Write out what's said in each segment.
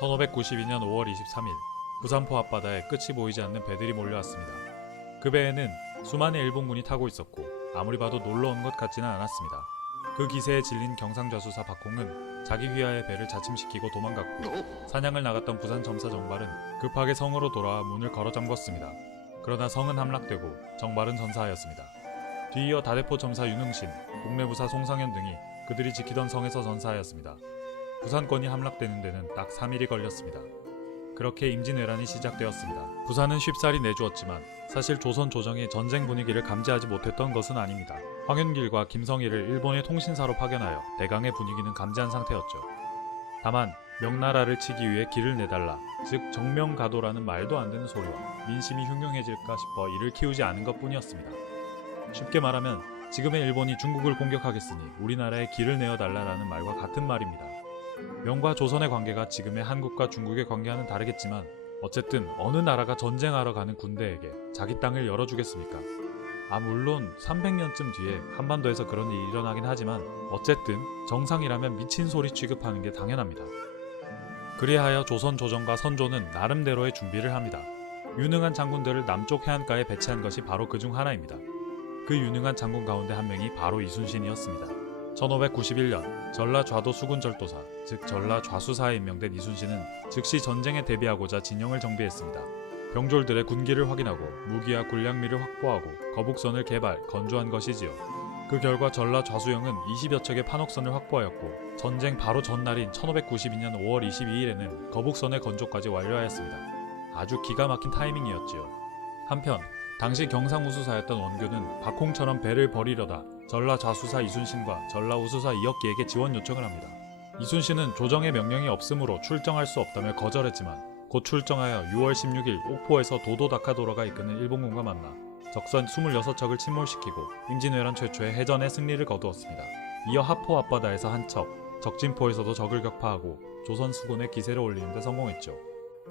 1592년 5월 23일 부산포 앞바다에 끝이 보이지 않는 배들이 몰려왔습니다. 그 배에는 수많은 일본군이 타고 있었고 아무리 봐도 놀러온 것 같지는 않았습니다. 그 기세에 질린 경상좌수사 박홍은 자기 휘하의 배를 자침시키고 도망갔고, 사냥을 나갔던 부산 점사 정발은 급하게 성으로 돌아와 문을 걸어 잠궜습니다. 그러나 성은 함락되고 정발은 전사하였습니다. 뒤이어 다대포 점사 윤흥신, 동래부사 송상현 등이 그들이 지키던 성에서 전사하였습니다. 부산권이 함락되는 데는 딱 3일이 걸렸습니다. 그렇게 임진왜란이 시작되었습니다. 부산은 쉽사리 내주었지만 사실 조선 조정이 전쟁 분위기를 감지하지 못했던 것은 아닙니다. 황윤길과 김성희를 일본의 통신사로 파견하여 대강의 분위기는 감지한 상태였죠. 다만 명나라를 치기 위해 길을 내달라, 즉 정명가도라는 말도 안 되는 소리와 민심이 흉흉해질까 싶어 이를 키우지 않은 것뿐이었습니다. 쉽게 말하면 지금의 일본이 중국을 공격하겠으니 우리나라에 길을 내어달라라는 말과 같은 말입니다. 명과 조선의 관계가 지금의 한국과 중국의 관계와는 다르겠지만 어쨌든 어느 나라가 전쟁하러 가는 군대에게 자기 땅을 열어주겠습니까? 물론 300년쯤 뒤에 한반도에서 그런 일이 일어나긴 하지만 어쨌든 정상이라면 미친 소리 취급하는 게 당연합니다. 그리하여 조선 조정과 선조는 나름대로의 준비를 합니다. 유능한 장군들을 남쪽 해안가에 배치한 것이 바로 그 중 하나입니다. 그 유능한 장군 가운데 한 명이 바로 이순신이었습니다. 1591년 전라 좌도 수군절도사, 즉 전라 좌수사에 임명된 이순신은 즉시 전쟁에 대비하고자 진영을 정비했습니다. 병졸들의 군기를 확인하고 무기와 군량미를 확보하고 거북선을 개발, 건조한 것이지요. 그 결과 전라 좌수영은 20여 척의 판옥선을 확보하였고 전쟁 바로 전날인 1592년 5월 22일에는 거북선의 건조까지 완료하였습니다. 아주 기가 막힌 타이밍이었지요. 한편 당시 경상우수사였던 원규는 박홍처럼 배를 버리려다 전라 좌수사 이순신과 전라 우수사 이혁기에게 지원 요청을 합니다. 이순신은 조정의 명령이 없으므로 출정할 수 없다며 거절했지만 곧 출정하여 6월 16일 옥포에서 도도다카도로가 이끄는 일본군과 만나 적선 26척을 침몰시키고 임진왜란 최초의 해전의 승리를 거두었습니다. 이어 하포 앞바다에서 한 척, 적진포에서도 적을 격파하고 조선 수군의 기세를 올리는 데 성공했죠.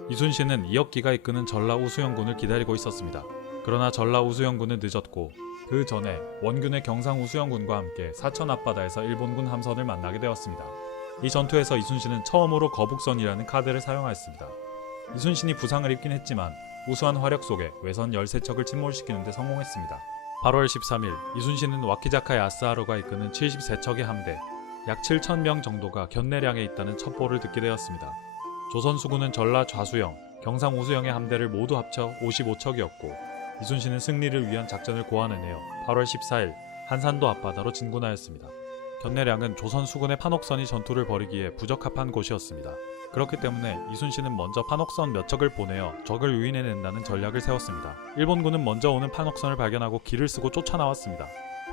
이순신은 이혁기가 이끄는 전라 우수영군을 기다리고 있었습니다. 그러나 전라 우수영군은 늦었고 그 전에 원균의 경상 우수영군과 함께 사천 앞바다에서 일본군 함선을 만나게 되었습니다. 이 전투에서 이순신은 처음으로 거북선이라는 카드를 사용하였습니다. 이순신이 부상을 입긴 했지만 우수한 화력 속에 외선 13척을 침몰시키는 데 성공했습니다. 8월 13일 이순신은 와키자카의 아스하루가 이끄는 73척의 함대, 약 7,000명 정도가 견내량에 있다는 첩보를 듣게 되었습니다. 조선 수군은 전라 좌수영, 경상 우수영의 함대를 모두 합쳐 55척이었고 이순신은 승리를 위한 작전을 고안해내어 8월 14일 한산도 앞바다로 진군하였습니다. 견내량은 조선 수군의 판옥선이 전투를 벌이기에 부적합한 곳이었습니다. 그렇기 때문에 이순신은 먼저 판옥선 몇 척을 보내어 적을 유인해낸다는 전략을 세웠습니다. 일본군은 먼저 오는 판옥선을 발견하고 길을 쓰고 쫓아나왔습니다.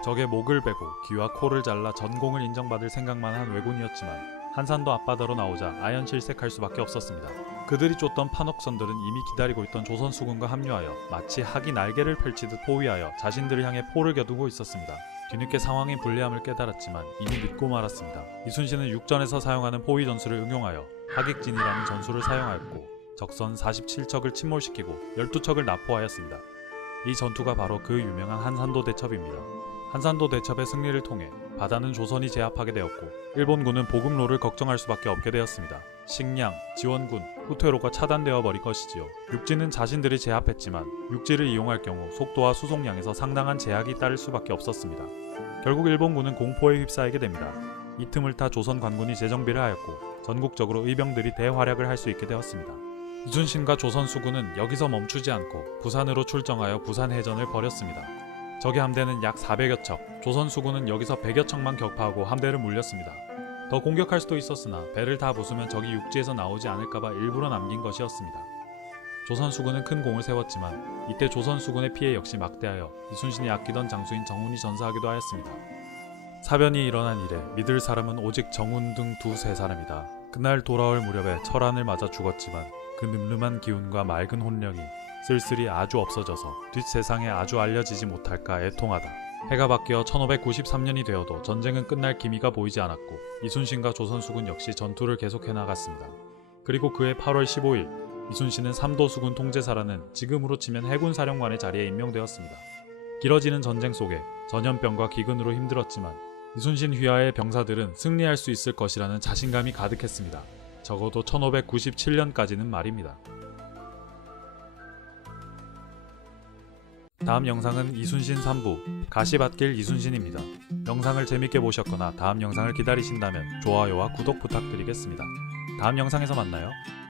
적의 목을 베고 귀와 코를 잘라 전공을 인정받을 생각만 한 왜군이었지만 한산도 앞바다로 나오자 아연실색할 수밖에 없었습니다. 그들이 쫓던 판옥선들은 이미 기다리고 있던 조선 수군과 합류하여 마치 학이 날개를 펼치듯 포위하여 자신들을 향해 포를 겨두고 있었습니다. 뒤늦게 상황의 불리함을 깨달았지만 이미 늦고 말았습니다. 이순신은 육전에서 사용하는 포위 전술을 응용하여 하객진이라는 전술을 사용하였고 적선 47척을 침몰시키고 12척을 납포하였습니다. 이 전투가 바로 그 유명한 한산도 대첩입니다. 한산도 대첩의 승리를 통해 바다는 조선이 제압하게 되었고 일본군은 보급로를 걱정할 수밖에 없게 되었습니다. 식량, 지원군, 후퇴로가 차단되어 버릴 것이지요. 육지는 자신들이 제압했지만 육지를 이용할 경우 속도와 수송량에서 상당한 제약이 따를 수밖에 없었습니다. 결국 일본군은 공포에 휩싸이게 됩니다. 이 틈을 타 조선 관군이 재정비를 하였고 전국적으로 의병들이 대활약을 할 수 있게 되었습니다. 이순신과 조선 수군은 여기서 멈추지 않고 부산으로 출정하여 부산해전을 벌였습니다. 적의 함대는 약 400여 척, 조선 수군은 여기서 100여 척만 격파하고 함대를 물렸습니다. 더 공격할 수도 있었으나 배를 다 부수면 적이 육지에서 나오지 않을까봐 일부러 남긴 것이었습니다. 조선 수군은 큰 공을 세웠지만 이때 조선 수군의 피해 역시 막대하여 이순신이 아끼던 장수인 정훈이 전사하기도 하였습니다. 사변이 일어난 이래 믿을 사람은 오직 정훈 등 두세 사람이다. 그날 돌아올 무렵에 철안을 맞아 죽었지만 그 늠름한 기운과 맑은 혼력이 쓸쓸히 아주 없어져서 뒷세상에 아주 알려지지 못할까 애통하다. 해가 바뀌어 1593년이 되어도 전쟁은 끝날 기미가 보이지 않았고 이순신과 조선수군 역시 전투를 계속해 나갔습니다. 그리고 그해 8월 15일 이순신은 삼도수군 통제사라는 지금으로 치면 해군사령관의 자리에 임명되었습니다. 길어지는 전쟁 속에 전염병과 기근으로 힘들었지만 이순신 휘하의 병사들은 승리할 수 있을 것이라는 자신감이 가득했습니다. 적어도 1597년까지는 말입니다. 다음 영상은 이순신 3부 가시밭길 이순신입니다. 영상을 재밌게 보셨거나 다음 영상을 기다리신다면 좋아요와 구독 부탁드리겠습니다. 다음 영상에서 만나요.